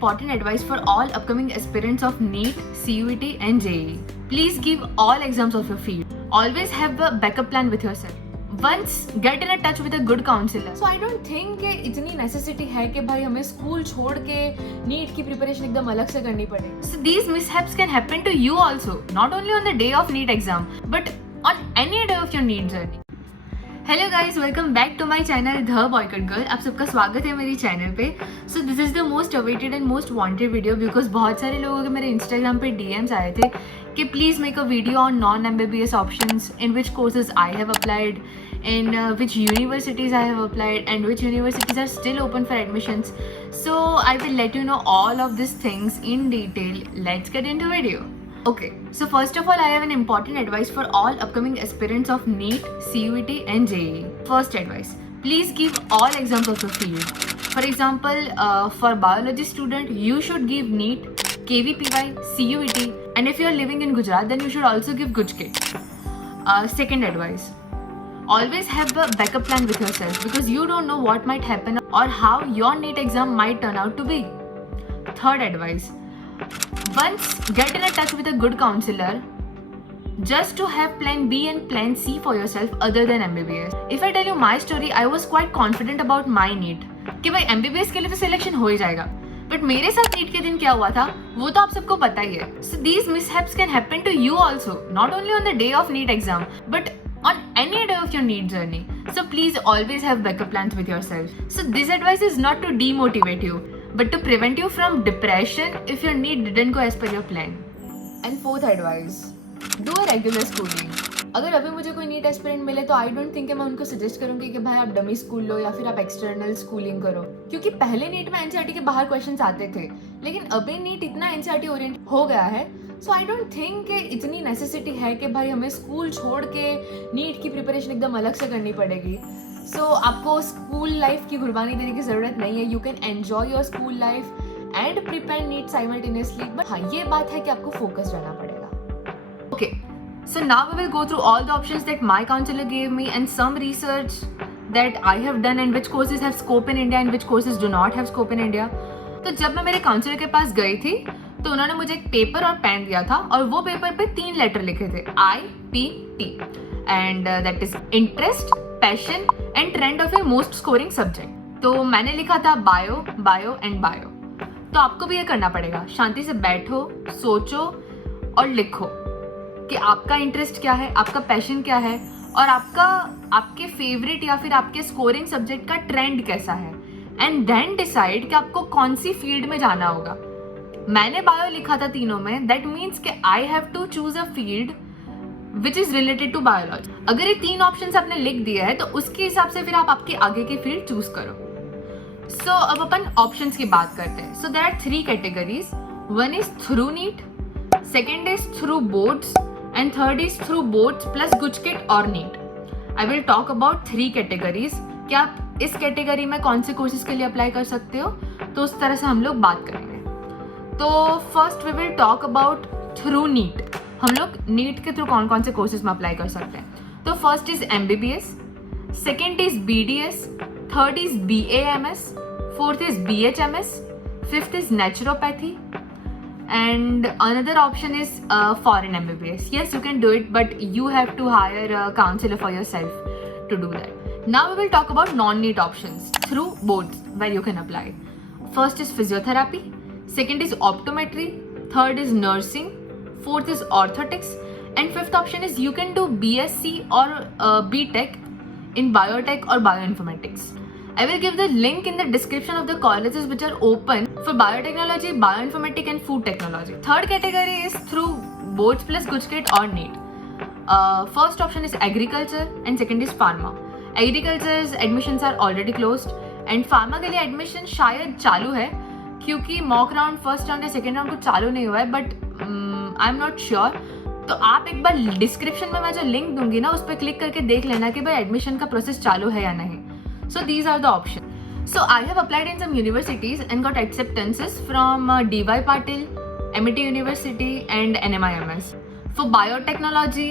important advice for all upcoming aspirants of NEET, CUET and JEE. Please give all exams of your field. Always have a backup plan with yourself. Once get in a touch with a good counselor. So I don't think कि इतनी necessity है कि भाई हमें स्कूल छोड़ के नीट की प्रिपरेशन एकदम अलग से करनी पड़े. So these mishaps can happen to you also, not only on the day of NEET exam, but on any day of your NEET journey. Hello guys, welcome back to my channel the boy cut girl. आप सबका स्वागत है मेरी channel पे. So this is the most awaited and most wanted video because बहुत सारे लोगों के मेरे इंस्टाग्राम पे डीएम्स आए थे कि please make a video on non MBBS options, in which courses I have applied, in which universities I have applied and which universities are still open for admissions. So I will let you know all of these things in detail. Let's get into video. Okay, so first of all I have an important advice for all upcoming aspirants of NEET, CUET and JEE. First advice, please give all exams of your field. For example, for biology student you should give NEET, KVPY, CUET, and if you are living in Gujarat then you should also give GUJKET. Second advice, always have a backup plan with yourself because you don't know what might happen or how your NEET exam might turn out to be. Third advice, once get in a touch with a good counselor just to have plan B and plan C for yourself other than MBBS. If I tell you my story, I was quite confident about my NEET कि भाई MBBS के लिए तो सिलेक्शन हो ही जाएगा, बट मेरे साथ नीट के दिन क्या हुआ था वो तो आप सबको पता ही है. So these mishaps can happen to you also, not only on the day of NEET exam but on any day of your NEET journey. So please always have backup plans with yourself. So this advice is not to demotivate you but to prevent you from depression if your NEET didn't go as per your plan. And fourth advice, do a regular schooling. अगर अभी मुझे कोई NEET aspirant मिले तो I don't think मैं उनको सजेस्ट करूंगी कि भाई आप डमी स्कूल लो या फिर आप एक्सटर्नल स्कूलिंग करो, क्योंकि पहले नीट में एनसीईआरटी के बाहर क्वेश्चंस आते थे लेकिन अभी नीट इतना एनसीईआरटी ओरिएंट हो गया है. सो आई डोंट थिंक कि इतनी नेसेसिटी है कि भाई हमें स्कूल छोड़ के नीट की प्रिपरेशन एकदम अलग से करनी पड़ेगी. सो आपको स्कूल लाइफ की कुर्बानी देने की ज़रूरत नहीं है. You can enjoy your school life and prepare NEET simultaneously. But हाँ, ये बात है कि आपको फोकस रहना पड़ेगा. Okay, so now we will go through all the options that my counselor gave me and some research that I have done and which courses have scope in India and which courses do not have scope in India. तो जब मैं मेरे काउंसलर के पास गई थी तो उन्होंने मुझे एक पेपर और पेन दिया था और वो पेपर पे 3 लेटर लिखे थे IPT and that is interest, passion and trend of a most scoring subject. तो मैंने लिखा था बायो, बायो एंड बायो. तो आपको भी ये करना पड़ेगा. शांति से बैठो, सोचो और लिखो कि आपका इंटरेस्ट क्या है, आपका पैशन क्या है और आपके फेवरेट या फिर आपके स्कोरिंग सब्जेक्ट का ट्रेंड कैसा है. एंड देन डिसाइड कि आपको कौन सी फील्ड में जाना होगा. मैंने बायो लिखा था तीनों में. दैट मीन्स कि I have to choose a field which is related to biology. अगर ये 3 ऑप्शंस आपने लिख दिया है तो उसके हिसाब से फिर आप आपकी आगे की फील्ड चूज करो. सो अब अपन ऑप्शंस की बात करते हैं. So there are 3 categories. One is through NEET, second is through boards and third is through boards plus GUJKET or NEET. I will talk about 3 categories. कि आप इस कैटेगरी में कौन से कोर्सेज के लिए अप्लाई कर सकते हो, तो उस तरह से हम लोग बात करेंगे. तो first we will talk about through NEET. हम लोग नीट के थ्रू कौन कौन से कोर्सेज में अप्लाई कर सकते हैं. तो first is MBBS, second is BDS, third is BAMS, fourth is BHMS, fifth is naturopathy and another option is foreign MBBS. Yes, you can do it but you have to hire a counselor for yourself to do that. Now we will talk about non-NEET options through boards where you can apply. First is physiotherapy, second is optometry, third is nursing, fourth is orthotics and fifth option is you can do BSc or BTech in biotech or bioinformatics. I will give the link in the description of the colleges which are open for biotechnology, bioinformatics and food technology. Third category is through boards plus GUJKET or NEET. First option is agriculture and second is pharma. Agriculture's admissions are already closed and pharma के लिए admission शायद चालू है क्योंकि mock round, first round या second round कुछ चालू नहीं हुआ है but I'm not sure. तो आप एक बार डिस्क्रिप्शन में मैं जो लिंक दूंगी ना उस पर क्लिक करके देख लेना कि भाई एडमिशन का प्रोसेस चालू है या नहीं. So these are the options. So I have applied in some universities and got acceptances from DY Patil, MIT University and NMIMS for biotechnology,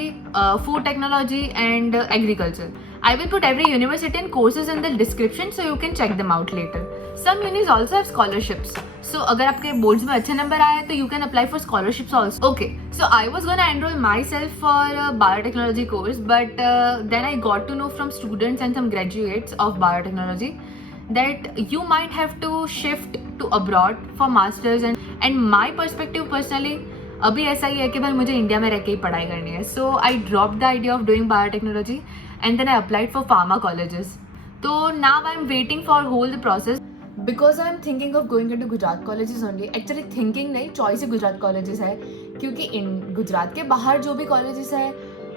food technology and agriculture. I will put every university and courses in the description so you can check them out later. Some unis also have scholarships. So अगर आपके boards में अच्छे number आए तो you can apply for scholarships also. Okay, so I was gonna enroll myself for a biotechnology course, but then I got to know from students and some graduates of biotechnology that you might have to shift to abroad for masters and my perspective personally अभी ऐसा ही है कि भाई मुझे इंडिया में रह के ही पढ़ाई करनी है. So I drop the idea of doing biotechnology and then I applied for pharma colleges. तो now I am waiting for whole the process because I am thinking of going into Gujarat colleges only. Actually thinking नहीं, choice ही Gujarat colleges है, क्योंकि इन गुजरात के बाहर जो भी कॉलेजेस है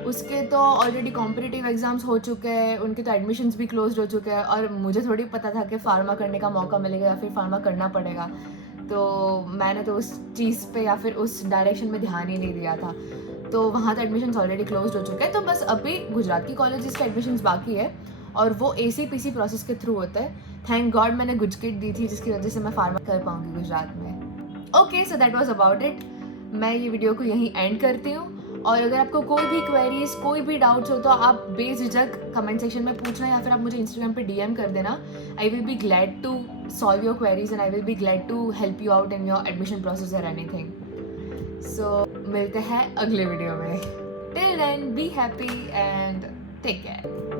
उसके तो ऑलरेडी कॉम्पिटिटिव एग्जाम्स हो चुके हैं, उनके तो एडमिशन्स भी क्लोज हो चुके हैं और मुझे थोड़ी पता था कि फार्मा करने का मौका मिलेगा या फिर फार्मा करना पड़ेगा. तो मैंने तो उस चीज़ पे या फिर उस डायरेक्शन में ध्यान ही नहीं दिया था. तो वहाँ तो एडमिशन्स ऑलरेडी क्लोज हो चुके हैं. तो बस अभी गुजरात की कॉलेजेस के एडमिशन्स बाकी है और वो ACPC प्रोसेस के थ्रू होता है. थैंक गॉड मैंने गुजकिट दी थी जिसकी वजह से मैं फार्मा कर पाऊँगी गुजरात में. Okay, so that was about it. मैं ये वीडियो को यहीं एंड करती हूँ और अगर आपको कोई भी क्वेरीज, कोई भी डाउट्स हो तो आप बेझिझक कमेंट सेक्शन में पूछना या फिर आप मुझे इंस्टाग्राम पे DM कर देना. I will be glad to solve your queries and I will be glad to help you out in your admission process और एनीथिंग. सो मिलते हैं अगले वीडियो में. Till then be happy and take care.